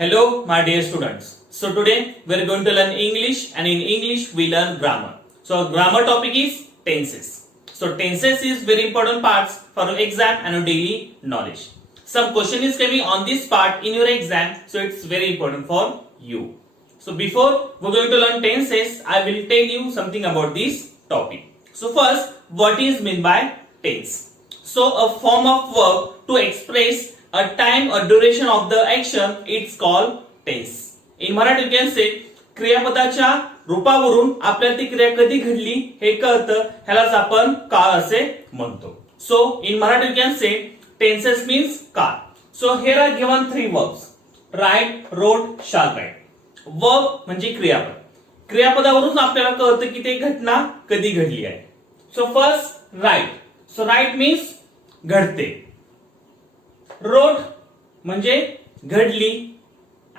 Hello, my dear students. So today we are going to learn English, and in English we learn grammar. So our grammar topic is tenses. So tenses is very important parts for your exam and your daily knowledge. Some question is coming on this part in your exam, so it's very important for you. So before we're going to learn tenses, I will tell you something about this topic. So first, what is meant by tense? So a form of verb to express a time or duration of the action, it's called tense. In Marathi you can say क्रियापदाच्या रूपावरून आपल्याला ती क्रिया कधी घडली हे कळतं, ह्यालाच आपण काळ असे म्हणतो. So in Marathi you can say tenses means काळ. So here are given three verbs: write, wrote, shall write. Verb म्हणजे क्रियापद. क्रियापदावरून आपल्याला कळतं की ते घटना कधी घडली आहे. So first write. So write means घडते. रोट म्हणजे घडली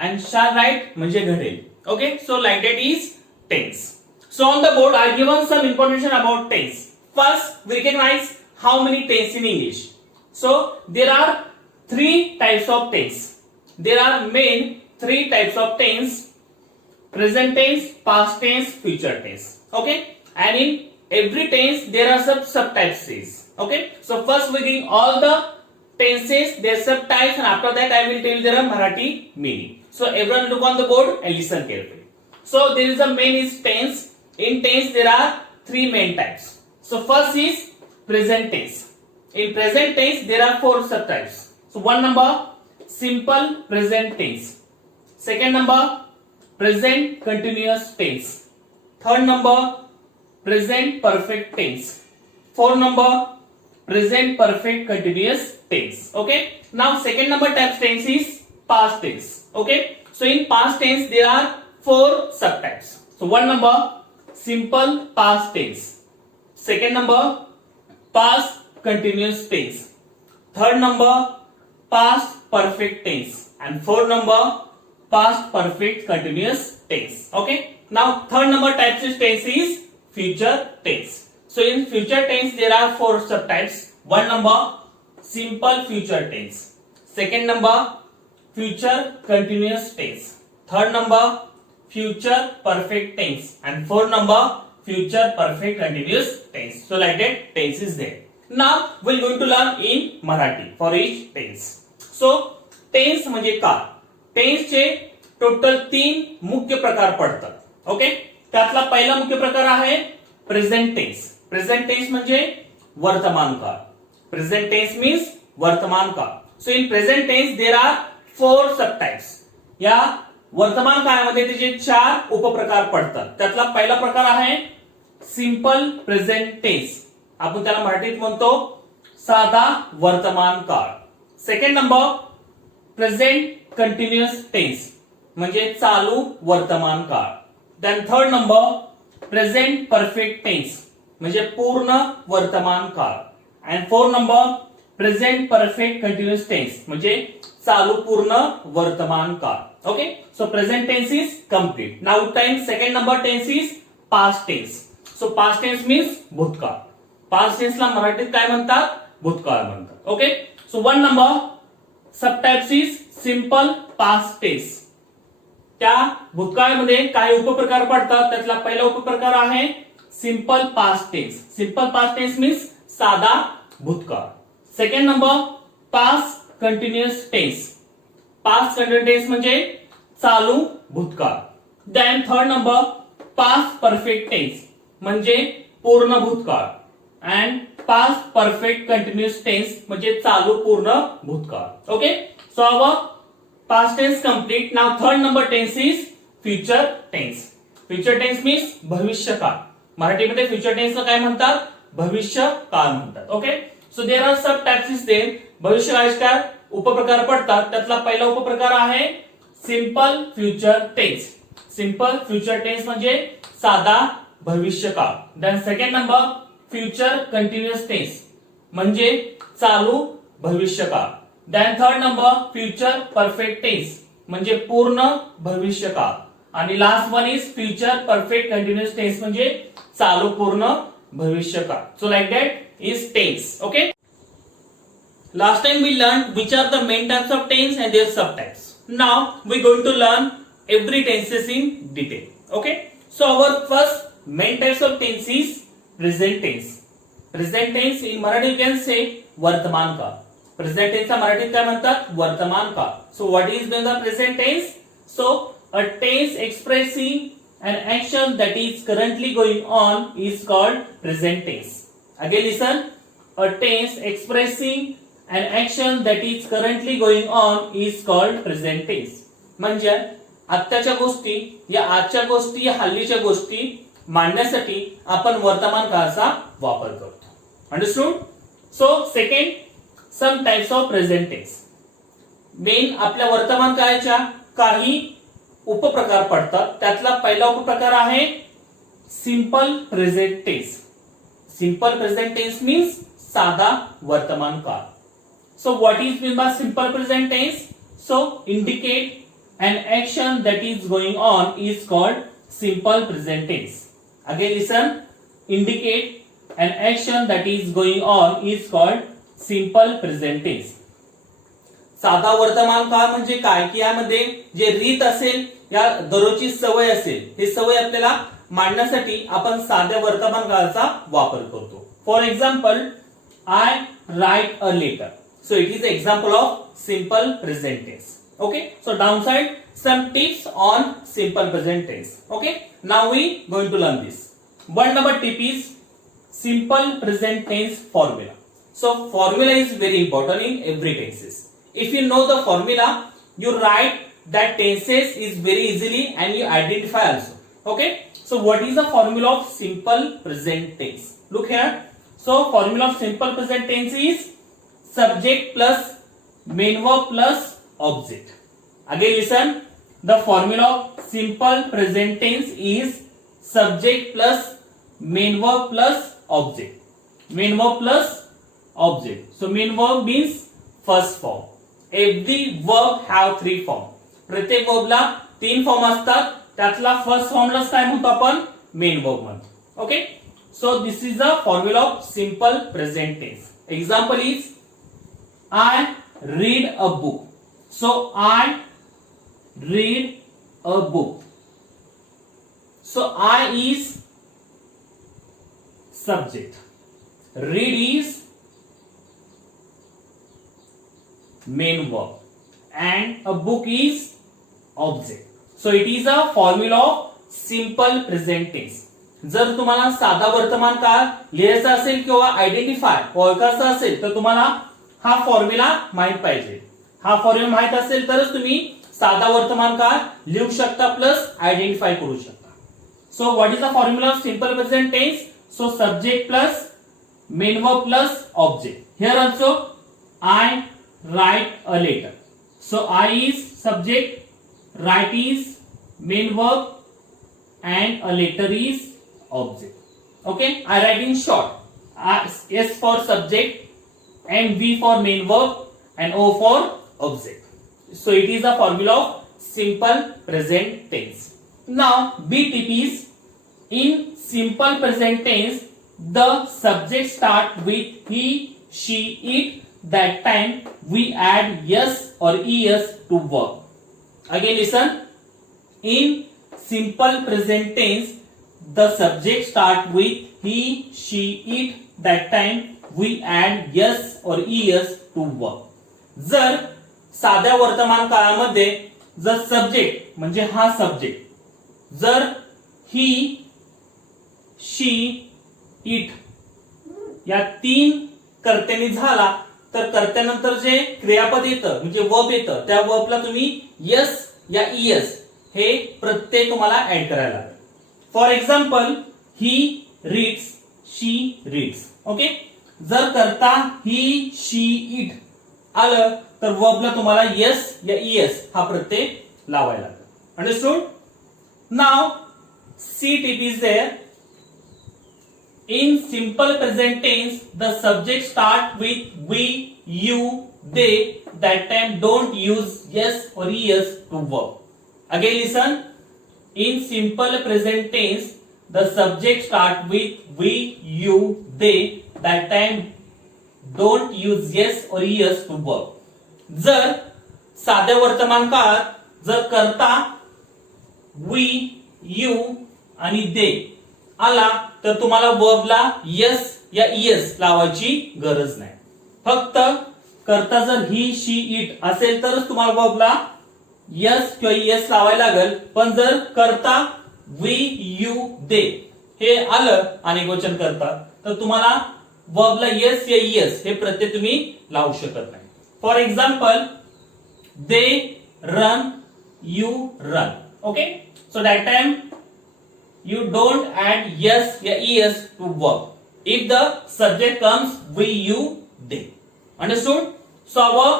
and shall write म्हणजे घडेल. Okay, so like that is tense. So on the board I given some information about tense. First we recognize how many tense in English. So there are three types of tense. There are main three types of tense: present tense, past tense, future tense. Okay, and in every tense there are some subtypes. Okay, so first we give all the tenses, their subtypes, and after that I will tell you their Marathi meaning. So everyone look on the board and listen carefully. So there is a main is tense. In tense there are three main types. So first is present tense. In present tense there are four subtypes. So one number simple present tense. Second number present continuous tense. Third number present perfect tense. Fourth number present perfect continuous tense. Okay, now second number type tense is past tense. Okay, so in past tense there are four subtypes. So one number simple past tense. Second number past continuous tense. Third number past perfect tense, and fourth number past perfect continuous tense. Okay, now third number types of tense is future tense. So in future tense there are four subtypes. One number simple future tense. Second number future continuous tense. Third number future perfect tense, and fourth number future perfect continuous tense. So like that tense is there. Now we are going to learn in Marathi for each tense. So tense म्हणजे काळ. Tense चे total 3 मुख्य प्रकार पडतात. Okay, त्यातला पहिला मुख्य प्रकार आहे प्रेझेंट टेन्स. प्रेझेंट टेन्स म्हणजे वर्तमान काळ. प्रेझेंट टेन्स मीन्स वर्तमान काळ. So in present tense there are 4 subtypes. या वर्तमान काळामध्ये त्याचे 4 उपप्रकार पडतात. त्यातला पहिला प्रकार आहे सिंपल प्रेझेंट टेन्स. आपण त्याला मराठीत म्हणतो साधा वर्तमान काळ. Second number present continuous tense म्हणजे चालू वर्तमान काळ. Then third number present perfect tense म्हणजे पूर्ण वर्तमान काळ. And fourth number present perfect continuous tense म्हणजे चालू पूर्ण वर्तमान काळ. Okay, so present tense is complete. Now time second number tense is past tense. So past tense means भूतकाळ. पास्ट टेन्सला मराठीत काय म्हणतात? भूतकाळ म्हणतात. Okay, so one number subtypes is simple past tense. त्या भूतकाळामध्ये काही उपप्रकार पडतात. त्यातला पहिला उपप्रकार आहे simple past tense. Simple past tense means साधा भूतकाळ. Second number past continuous tense. Past continuous tense म्हणजे चालू भूतकाळ. Then third number past perfect tense म्हणजे पूर्ण भूतकाळ. And past perfect continuous tense म्हणजे चालू पूर्ण भूतकाळ. Okay, so our past tense complete. Now third number tense is future tense. Future tense means भविष्य काळ. मराठीमध्ये future tense ला काय म्हणतात? भविष्य काळ म्हणतात. Okay, so there are sub types is there. भविष्य काळाचे उपप्रकार पडतात. त्यातला पहिला उपप्रकार आहे simple future tense. Simple future tense म्हणजे साधा भविष्य काळ. Then second number future continuous tense म्हणजे चालू भविष्य काळ. Then third number future perfect tense म्हणजे पूर्ण भविष्य काळ. आणि last one is future perfect continuous tense म्हणजे चालू पूर्ण भविष्य काळ. So like that is tense. Okay, last time we learned which are the main types of tense and their subtypes. Now we're going to learn every tenses in detail. Okay, so our first main types of tense is present tense. Present tense in Marathi you can say वर्तमान काळ. Present tense चा मराठीत काय म्हणतात? वर्तमान काळ. So what is the present tense? So a tense expressing an action that is currently going on is called present tense. Again listen, a tense expressing an action that is currently going on is called present tense. म्हणजे आत्ताच्या गोष्टी या आजच्या गोष्टी या हल्लीच्या गोष्टी मांडण्यासाठी आपण वर्तमान काळाचा वापर करतो. Understood? So second, some types of present tense. Main आपल्या वर्तमान काळाच्या काही उपप्रकार पडतात. त्यातला पहिला उपप्रकार आहे simple present tense. Simple present tense means साधा वर्तमान काळ. So what is mean by simple present tense? So indicate an action that is going on is called simple present tense. Again listen, indicate an action that is going on is called simple present tense. साधा वर्तमान काळ म्हणजे काय की यामध्ये जे रीत असेल या दररोजची सवय असेल हे सवय आपल्याला मांडण्यासाठी आपण साध्या वर्तमान काळाचा वापर करतो. For example, I write a letter. So it is example of simple present tense. Okay, so downside some tips on simple present tense. Okay, now we going to learn this. One number tip is simple present tense formula. So formula is very important in every tenses. If you know the formula, you write that tenses is very easily and you identify also. Okay, so what is the formula of simple present tense? Look here. So formula of simple present tense is subject plus main verb plus object. Again listen, the formula of simple present tense is subject plus main verb plus object. Main verb plus object. So main verb means first form. Every verb have three form. प्रत्येक verb ला तीन form असतात. त्यातला first फॉर्मला काय म्हणतो आपण? Main verb म्हणतो. Okay, so this is the formula of simple present tense. Example is I read a book. So I read a book. So I is subject. Read is main verb. And a book is object. So it is a formula of simple present tense. जर तुम्हाला साधा वर्तमान काळ लिहायचा असेल किंवा identify ओळखायचा असेल तर तुम्हाला हा फॉर्म्युला माहित पाहिजे. हा फॉर्म्युला माहित असेल तरच तुम्ही साधा वर्तमान काळ लिहू शकता प्लस आयडेंटिफाय करू शकता. So what is the formula of simple present tense? So subject plus main verb plus object. Here also I write a letter. So I is subject, write is main verb and a letter is object. Okay, I write in short. S for subject, and V for main verb, and O for object. So it is a formula of simple present tense. Now B tip is, in simple present tense the subject start with he, she, it. That time we add yes or es to verb. Again listen, in simple present tense the subject start with he, she, it. That time we add yes or es to verb. जर साध्या वर्तमान काळामध्ये जर subject म्हणजे हा subject जर ही, she, it या तीन कर्त्यांनी झाला तर कर्त्यानंतर जे क्रियापद येतं म्हणजे वर्ब येतं त्या वर्बला तुम्ही यस या इएस हे प्रत्यय तुम्हाला ऍड करायला लागेल. For example, he reads, she reads. Okay, जर करता ही, शी, इट आलं तर वर्बला तुम्हाला यस या इएस हा प्रत्यय लावायला लागेल. Understood? Now see tip is there. In simple present tense, the subject start with we, you, they. That time don't use yes or es to verb. Again listen. In simple present tense, the subject start with we, you, they. That time don't use yes or es to verb. जर साध्या वर्तमान काळात जर करता we, you आणि दे आला तर तुम्हाला वर्बला यस या इएस लावायची गरज नाही. फक्त करता जर ही, शी, इट असेल तरच तुम्हाला वर्बला यस किंवा इएस लावायला लागेल. पण जर करता वी, यू, दे हे आलं आणि वचन करता तर तुम्हाला वर्बला येस या इएस हे प्रत्यय तुम्ही लावू शकत नाही. For example they run, you run. Okay, so that time you don't add yes या es to verb if the subject comes we, you, they. Understood? So our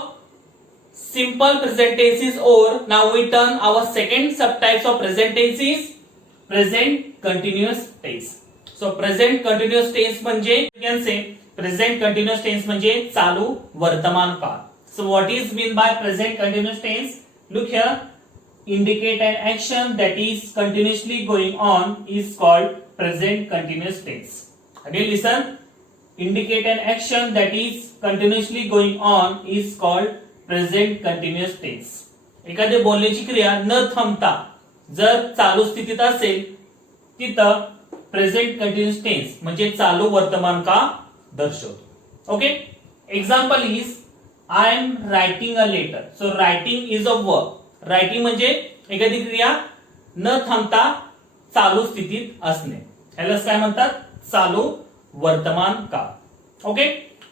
simple present tense is over. Now we turn our second subtypes of present tense is present continuous tense. So present continuous tense म्हणजे you can say present continuous tense म्हणजे चालू वर्तमान काळ. So what is mean by present continuous tense? Look here. Indicate an action that is continuously going on is called present continuous tense. Again listen. Indicate an action that is continuously going on is called present continuous tense. एखादी बोलण्याची क्रिया न थांबता जर चालू स्थितीत असेल तिथं प्रेझेंट कंटिन्युअस टेन्स म्हणजे चालू वर्तमान काळ दर्शवतो. Okay, example is I am writing a letter. So writing is a verb. Writing म्हणजे एखादी क्रिया न थांबता चालू स्थितीत असणे. ह्यालाच काय म्हणतात? चालू वर्तमान काळ. Okay,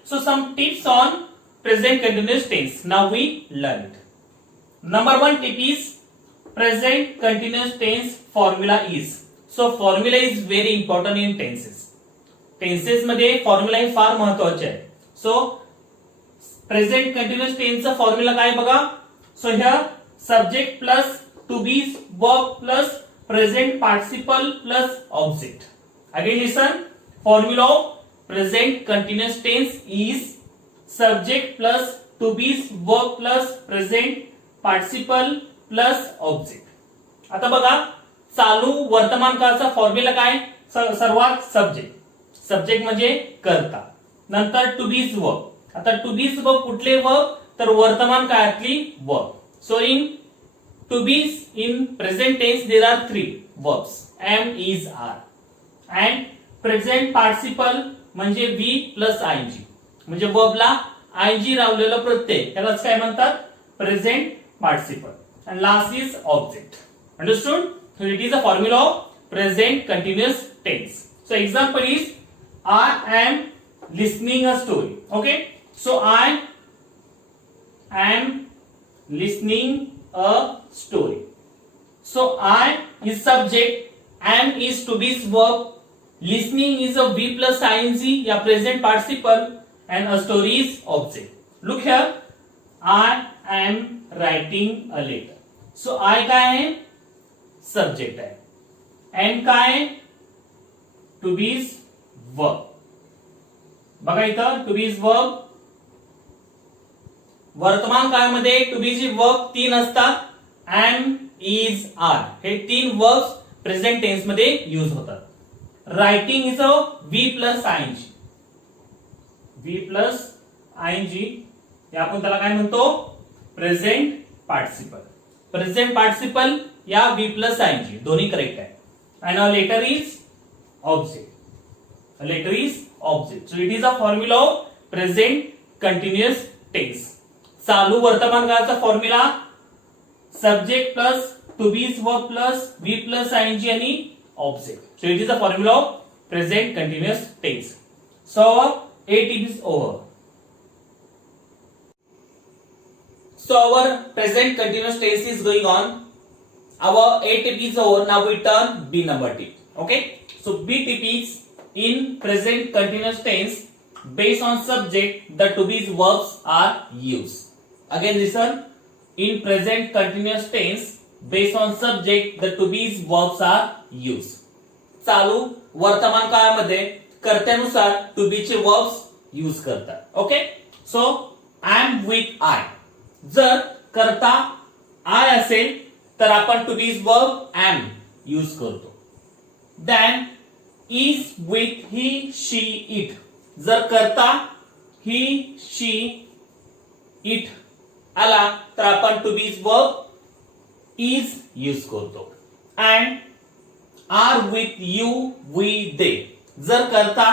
so some tips on present continuous tense. Now we learn it. Number 1 tip is present continuous tense formula is. So formula is very important in tenses. Tenses मध्ये फॉर्म्युला हे फार महत्वाचे आहे. सो प्रेझेंट कंटिन्युअस टेन्सचा formula काय बघा. So here subject plus to be verb plus present participle plus object. Again listen. Formula of present continuous tense is subject plus to be verb plus present participle plus object. आता बघा चालू वर्तमान काळाचा formula काय. सर्वात subject म्हणजे करता. नंतर टू बीज वर्ब. आता टू बीज वर्ब कुठले वर्ब तर वर्तमान काळातली verb. So in to be in present tense there are 3 verbs am, is, are and present participle म्हणजे be plus ing म्हणजे verbला ing लावलेलं प्रत्यय त्यालाच काय म्हणतात present participle. And last is object. Understood? So it is a formula of present continuous tense. So example is I am listening a story. Okay, so I am listening a story. So I is subject, am is to be verb, listening is a be plus ing या present participle and a story is object. Look here, I am writing a letter. So I काय आहे subject आहे. am काय आहे to be verb. बघा इथं to be verb. वर्तमान काळामध्ये टू बी ची वर्ब 3 असतात. एम, इज, आर हे 3 वर्ब्स प्रेझेंट टेन्स मध्ये यूज होतात. Writing is a V plus ING. V plus ING आपण त्याला काय म्हणतो प्रेझेंट पार्टिसिपल. प्रेझेंट पार्टिसिपल या वी प्लस आयएनजी दोन्ही करेक्ट आहे. And a letter is object. A letter is object. So it is a formula of present continuous tense. चालू वर्तमान काळाचा formula subject plus to be's verb plus V plus आयएनजी आणि object. So it is a formula of present continuous tense. So A tip is over. So our present continuous tense is going on. Our A tip is over. Now we turn B number tip. Okay. So B tip is in present continuous tense based on subject the to be verbs are used. Again listen. In present continuous tense based on subject the to be verbs are used. चालू वर्तमान काळामध्ये कर्त्यानुसार to be चे verbs use करतात. Okay. So I am with I. जर कर्ता I असेल तर आपण to be verb am use करतो. Then is with he she it. जर कर्ता ही शी इट आला तर आपण to be verb is use करतो. And are with you we they, जर करता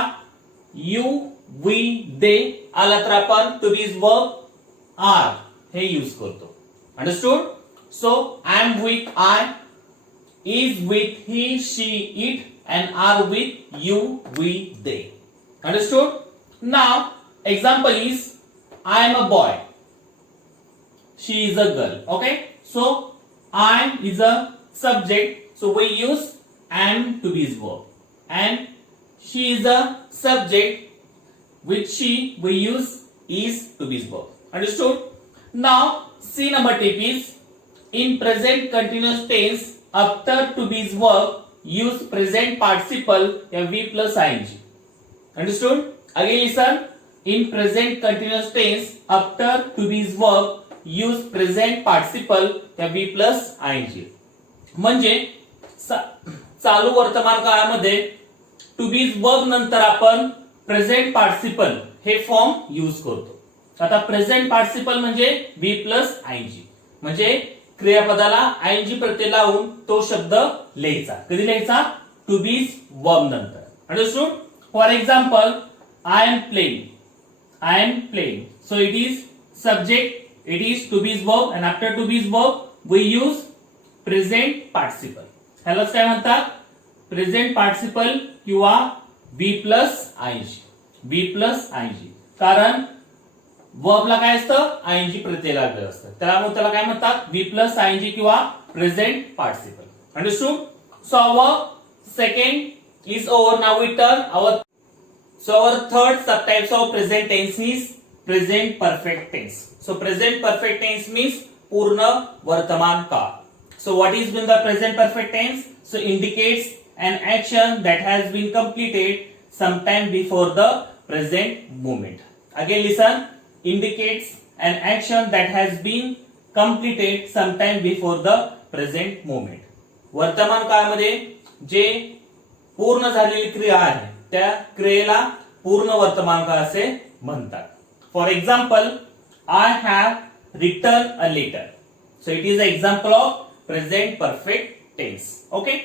यू वी दे आला तर आपण टू बी वर्ब आर हे यूज करतो. Understood? So I am with I, is with he, she, it, and are with you, we, they. Understood? Now, example is I am a boy, she is a girl. Okay? So, I is a subject, so we use am to be verb. And she is a subject, with she we use is to be verb. Understood? Now, C number tip is in present continuous tense after to be verb use present participle v plus ing. Understood? Again listen. In present continuous tense after to be verb use present participle v plus ing. म्हणजे चालू वर्तमान काळामध्ये to be verb नंतर आपण present participle हे form use करतो. आता present participle म्हणजे v plus ing, म्हणजे क्रियापदाला आयएनजी प्रत्यय लावून तो शब्द लिहायचा. कधी लिहायचा? टू बी वर्ब नंतर. Understood? For example I am playing, I am playing, so it is subject, it is to be verb, and after to be verb we use present participle. ह्यालाच काय म्हणतात? प्रेझेंट पार्टिसिपल किंवा B plus ING, B plus ING. कारण वर्बला काय असतं? आयएनजी प्रत्यय लागलेलं असतं, त्यामुळे त्याला काय म्हणतात? व्ही प्लस आयएनजी किंवा present participle. Understood? So our second is over. Now we turn our third subtypes of present tense is present perfect tense. So present perfect tense means पूर्ण वर्तमान काळ. So what is been the present perfect tense? So indicates an action that has been completed sometime before the present moment. Again listen. Indicates an action that has been completed sometime before the present moment. वर्तमान काळामध्ये जे पूर्ण झालेली क्रिया आहे त्या क्रियेला पूर्ण वर्तमान काळ असे म्हणतात. For example I have written a letter, so it is a example of present perfect tense. Okay,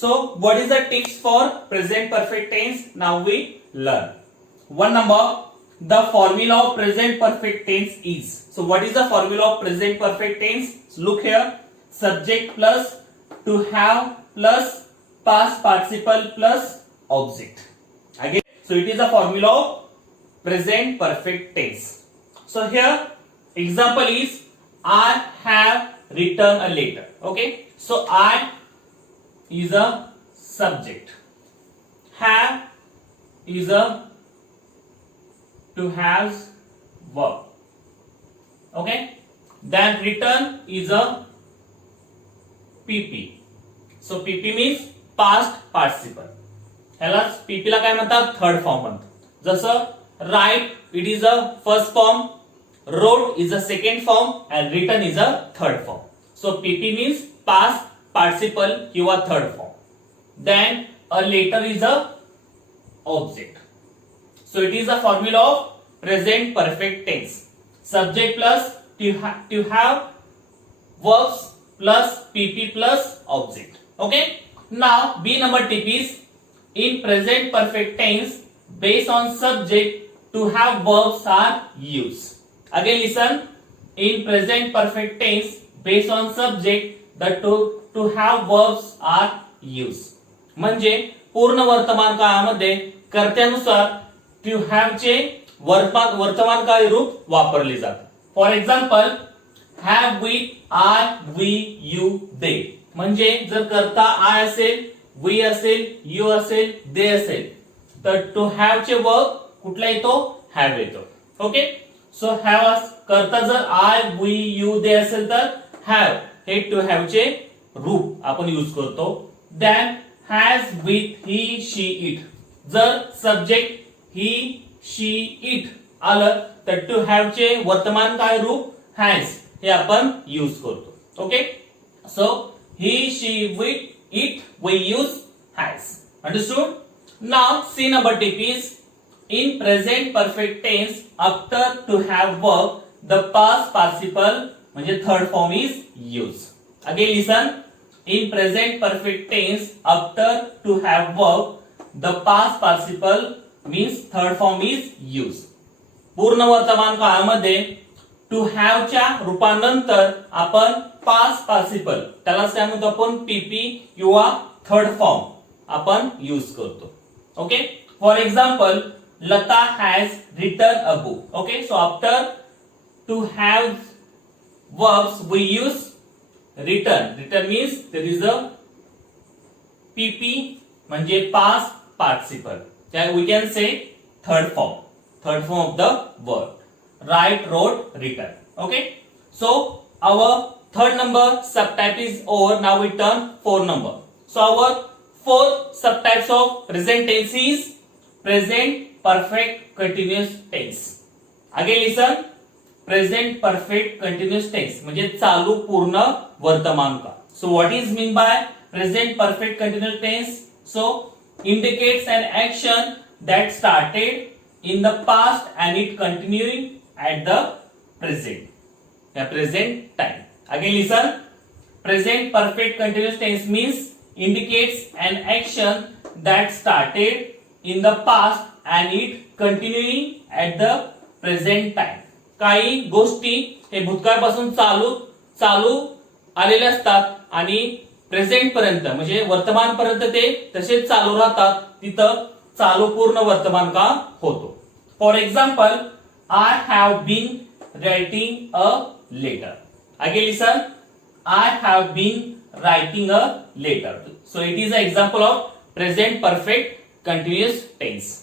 so what is the tips for present perfect tense? Now we learn. One number, the formula of present perfect tense is. So what is the formula of present perfect tense? So look here. Subject plus to have plus past participle plus object. Again, so it is the formula of present perfect tense. So here example is I have written a letter. Okay, so I is a subject, have is a to have verb. Okay, then return is a PP. So PP means past participle. ह्यालाच PP ला काय म्हणतात? Third form म्हणतात. जसं right it is a first form, road is a second form, and return is a third form. So PP means past participle किंवा third form. Then a letter is a object. So it is a formula of present perfect tense. Subject plus to have verbs plus PP plus object. Okay. Now B number tip is in present perfect tense based on subject to have verbs are used. Again listen. In present perfect tense based on subject the to have verbs are used. म्हणजे पूर्ण वर्तमान काळामध्ये कर्त्यानुसार to have चे वर्तमान काळी रूप वापरले जातात. For example have with I we you they, म्हणजे जर कर्ता आय असेल, वी असेल, यू असेल, दे असेल तर टू हॅव चे वर्ब कुठला येतो? हॅव येतो. ओके, सो हॅव कर्ता जर आय वी यू दे असेल तर हॅव हे टू हॅव चे रूप आपण यूज करतो. Then has with he she it, जर सब्जेक्ट ही शी इट आलं तर टू हॅव चे वर्तमान काळ रूप हॅज हे आपण यूज करतो. Okay, so he she with it we use has. Understood? Now C number tip is in present perfect tense after to have verb the past participle म्हणजे third form is use. Again listen, in present perfect tense after to have verb the past participle means third form is used. पूर्ण वर्तमान काळामध्ये to have च्या रूपानंतर आपण past participle त्यालाच काय म्हणतो आपण पीपी किंवा थर्ड फॉर्म आपण यूज करतो. Okay, for example Lata has written a book. Okay, so after to have verbs we use return. Return means there is a pp म्हणजे past participle. We can say third form of the word. Write, wrote, written. Okay, so our third number subtype is over. Now we turn fourth number. So our four subtypes of present tense is present perfect continuous tense. Again listen, present perfect continuous tense म्हणजे चालू पूर्ण वर्तमान काळ. So what is mean by present perfect continuous tense? So indicates an action that started in the past and it continuing at the present. The present time. Again listen, present perfect continuous tense means indicates an action that started in the past and it continuing at the present time. काही गोष्टी हे भूतकाळपासून चालू आलेल्या असतात आणि present पर्यंत म्हणजे वर्तमान पर्यंत ते तसेच चालू राहतात. तिथं चालू पूर्ण वर्तमान काळ होतो. For example, I have been writing a letter. Again listen, I have been writing a letter. So it is a example of present perfect continuous tense.